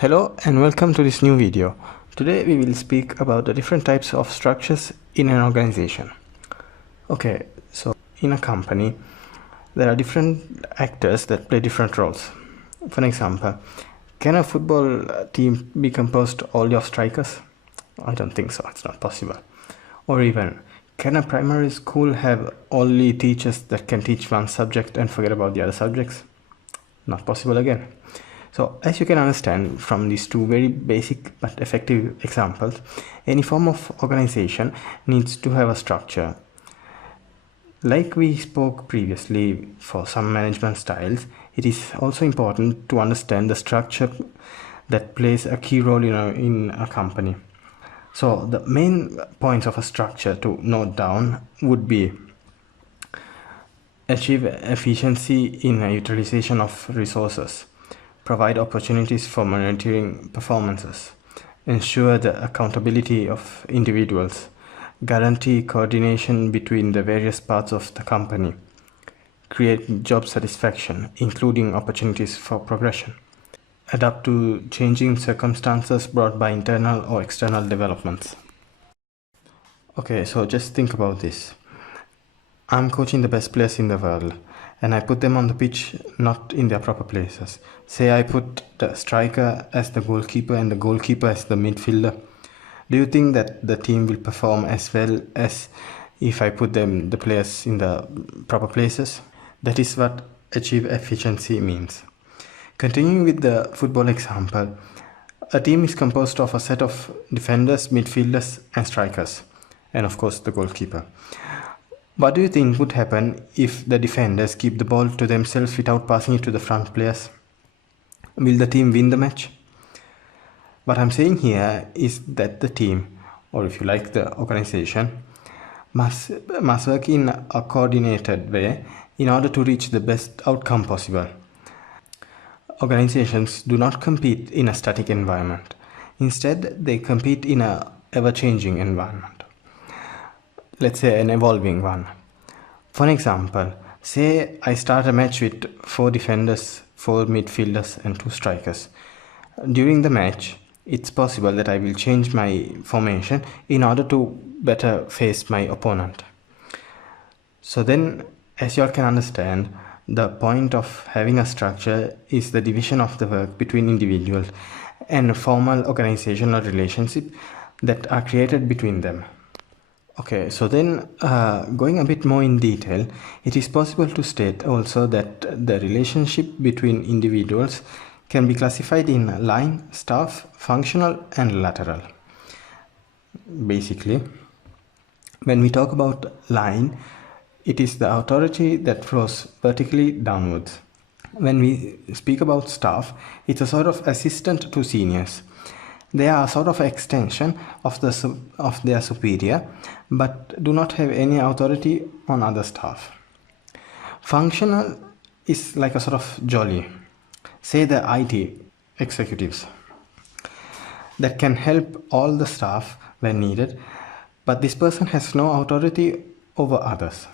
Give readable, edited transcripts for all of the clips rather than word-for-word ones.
Hello and welcome to this new video. Today we will speak about the different types of structures in an organization. Okay, so in a company there are different actors that play different roles. For example, can a football team be composed only of strikers? I don't think so, it's not possible. Or even, can a primary school have only teachers that can teach one subject and forget about the other subjects? Not possible again. So as you can understand from these two very basic but effective examples, any form of organization needs to have a structure. Like we spoke previously for some management styles, it is also important to understand the structure that plays a key role in a company. So the main points of a structure to note down would be achieve efficiency in a utilization of resources, provide opportunities for monitoring performances, ensure the accountability of individuals, guarantee coordination between the various parts of the company, create job satisfaction, including opportunities for progression, adapt to changing circumstances brought by internal or external developments. Okay, so just think about this. I'm coaching the best players in the world and I put them on the pitch not in their proper places. Say I put the striker as the goalkeeper and the goalkeeper as the midfielder. Do you think that the team will perform as well as if I put the players in the proper places? That is what achieve efficiency means. Continuing with the football example, a team is composed of a set of defenders, midfielders and strikers, and of course the goalkeeper. What do you think would happen if the defenders keep the ball to themselves without passing it to the front players? Will the team win the match? What I'm saying here is that the team, or if you like the organization, must work in a coordinated way in order to reach the best outcome possible. Organizations do not compete in a static environment. Instead, they compete in an ever-changing environment. Let's say an evolving one. For example, say I start a match with 4 defenders, 4 midfielders and 2 strikers. During the match, it's possible that I will change my formation in order to better face my opponent. So then, as you all can understand, the point of having a structure is the division of the work between individuals and a formal organizational relationship that are created between them. Okay, so then going a bit more in detail, it is possible to state also that the relationship between individuals can be classified in line, staff, functional and lateral. Basically, when we talk about line, it is the authority that flows vertically downwards. When we speak about staff, it's a sort of assistant to seniors. They are a sort of extension of their superior, but do not have any authority on other staff. Functional is like a sort of jolly, say the IT executives, that can help all the staff when needed, but this person has no authority over others.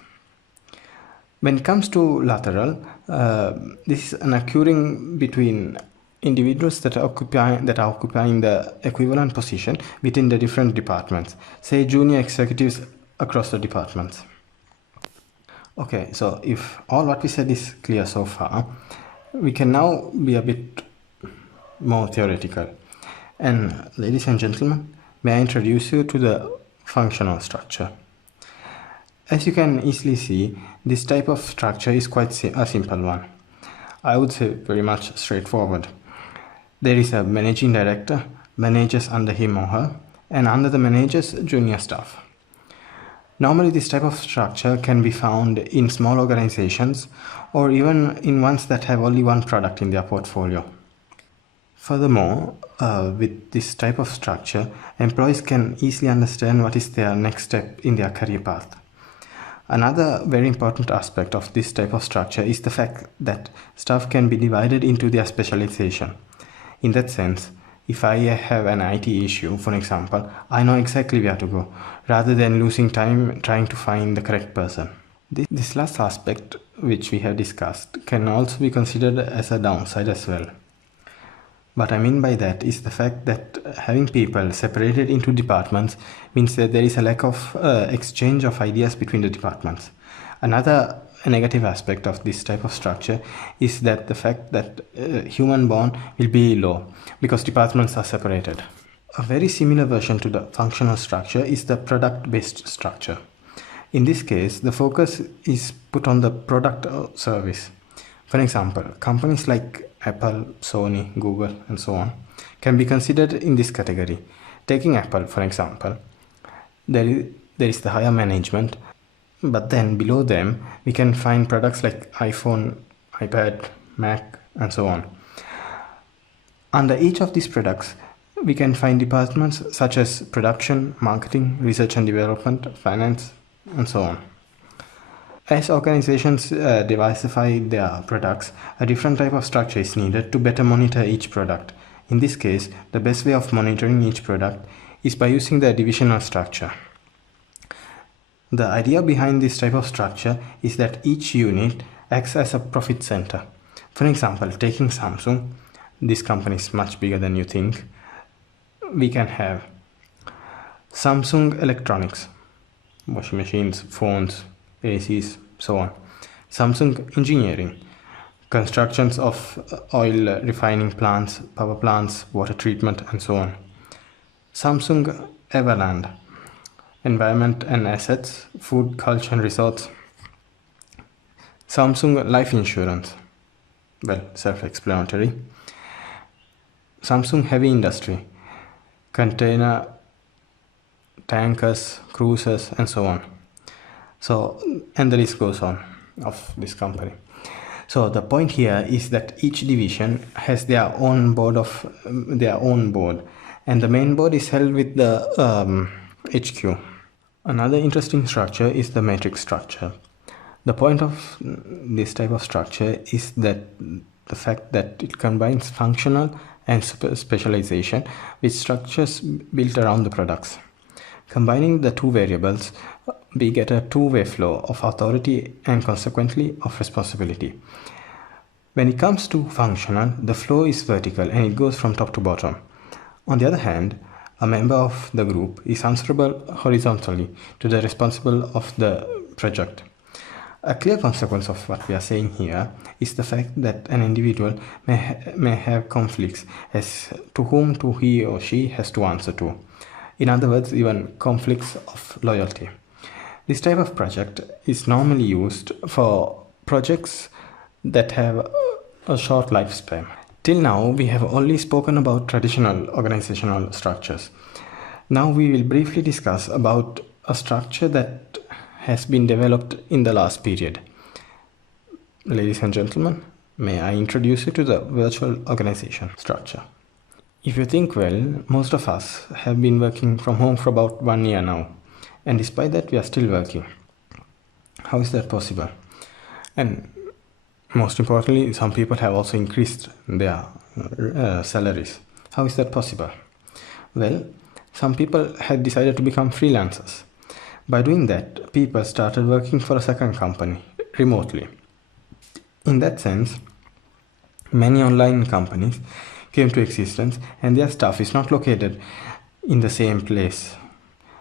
When it comes to lateral, this is an occurring between individuals that are occupying the equivalent position within the different departments, say junior executives across the departments. Okay, so if all what we said is clear so far, we can now be a bit more theoretical. And ladies and gentlemen, may I introduce you to the functional structure. As you can easily see, this type of structure is quite a simple one. I would say very much straightforward. There is a managing director, managers under him or her, and under the managers, junior staff. Normally this type of structure can be found in small organizations or even in ones that have only one product in their portfolio. Furthermore, with this type of structure, employees can easily understand what is their next step in their career path. Another very important aspect of this type of structure is the fact that staff can be divided into their specialization. In that sense, if I have an IT issue, for example, I know exactly where to go, rather than losing time trying to find the correct person. This last aspect, which we have discussed, can also be considered as a downside as well. What I mean by that is the fact that having people separated into departments means that there is a lack of exchange of ideas between the departments. Another negative aspect of this type of structure is that the fact that human bond will be low because departments are separated. A very similar version to the functional structure is the product-based structure. In this case, the focus is put on the product or service. For example, companies like Apple, Sony, Google, and so on can be considered in this category. Taking Apple, for example, there is the higher management, but then below them, we can find products like iPhone, iPad, Mac, and so on. Under each of these products, we can find departments such as production, marketing, research and development, finance, and so on. As organizations diversify their products, a different type of structure is needed to better monitor each product. In this case, the best way of monitoring each product is by using the divisional structure. The idea behind this type of structure is that each unit acts as a profit center. For example, taking Samsung, this company is much bigger than you think. We can have Samsung Electronics, washing machines, phones, ACs, so on. Samsung Engineering, constructions of oil refining plants, power plants, water treatment, and so on. Samsung Everland, environment and assets, food, culture and resorts. Samsung Life Insurance, well, self-explanatory. Samsung Heavy Industry, container, tankers, cruisers, and so on. So, and the list goes on of this company. So the point here is that each division has their own board, and the main board is held with the HQ. Another interesting structure is the matrix structure. The point of this type of structure is that the fact that it combines functional and specialization with structures built around the products. Combining the two variables, we get a two-way flow of authority and consequently of responsibility. When it comes to functional, the flow is vertical and it goes from top to bottom. On the other hand, a member of the group is answerable horizontally to the responsible of the project. A clear consequence of what we are saying here is the fact that an individual may have conflicts as to whom he or she has to answer to. In other words, even conflicts of loyalty. This type of project is normally used for projects that have a short lifespan. Till now, we have only spoken about traditional organizational structures. Now we will briefly discuss about a structure that has been developed in the last period. Ladies and gentlemen, may I introduce you to the virtual organization structure. If you think well, most of us have been working from home for about 1 year now, and despite that we are still working. How is that possible? And most importantly, some people have also increased their salaries. How is that possible? Well, some people had decided to become freelancers. By doing that, people started working for a second company remotely. In that sense, many online companies came to existence and their staff is not located in the same place,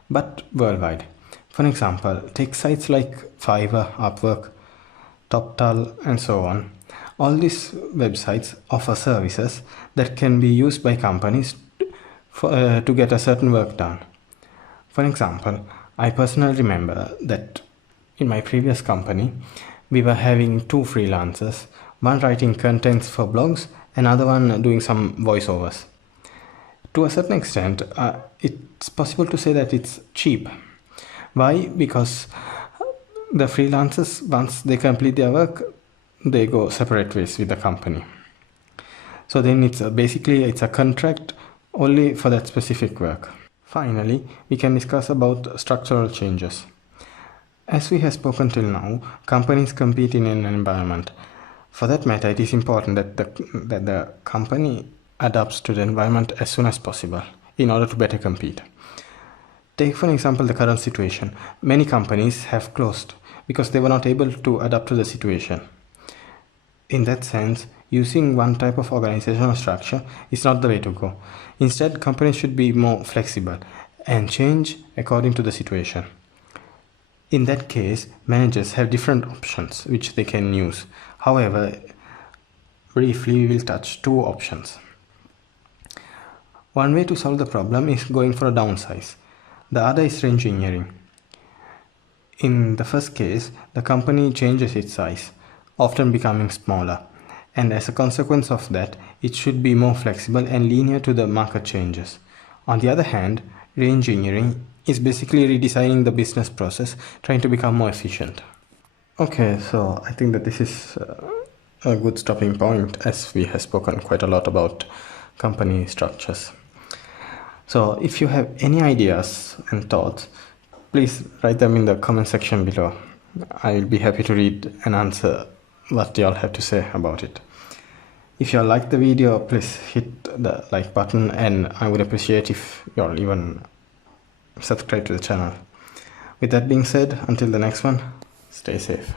but worldwide. For example, take sites like Fiverr, Upwork, TopTal, and so on. All these websites offer services that can be used by companies to get a certain work done. For example, I personally remember that in my previous company, we were having 2 freelancers, one writing contents for blogs, another one doing some voiceovers. To a certain extent, it's possible to say that it's cheap. Why? Because the freelancers, once they complete their work, they go separate ways with the company. So then it's a contract only for that specific work. Finally, we can discuss about structural changes. As we have spoken till now, companies compete in an environment. For that matter, it is important that the company adapts to the environment as soon as possible in order to better compete. Take for example the current situation. Many companies have closed because they were not able to adapt to the situation. In that sense, using one type of organizational structure is not the way to go. Instead, companies should be more flexible and change according to the situation. In that case, managers have different options which they can use. However, briefly we will touch two options. One way to solve the problem is going for a downsize. The other is re-engineering. In the first case, the company changes its size, often becoming smaller, and as a consequence of that, it should be more flexible and linear to the market changes. On the other hand, re-engineering is basically redesigning the business process, trying to become more efficient. Okay, so I think that this is a good stopping point, as we have spoken quite a lot about company structures. So if you have any ideas and thoughts, please write them in the comment section below. I will be happy to read and answer what y'all have to say about it. If y'all like the video, please hit the like button, and I would appreciate if y'all even subscribe to the channel. With that being said, until the next one, stay safe.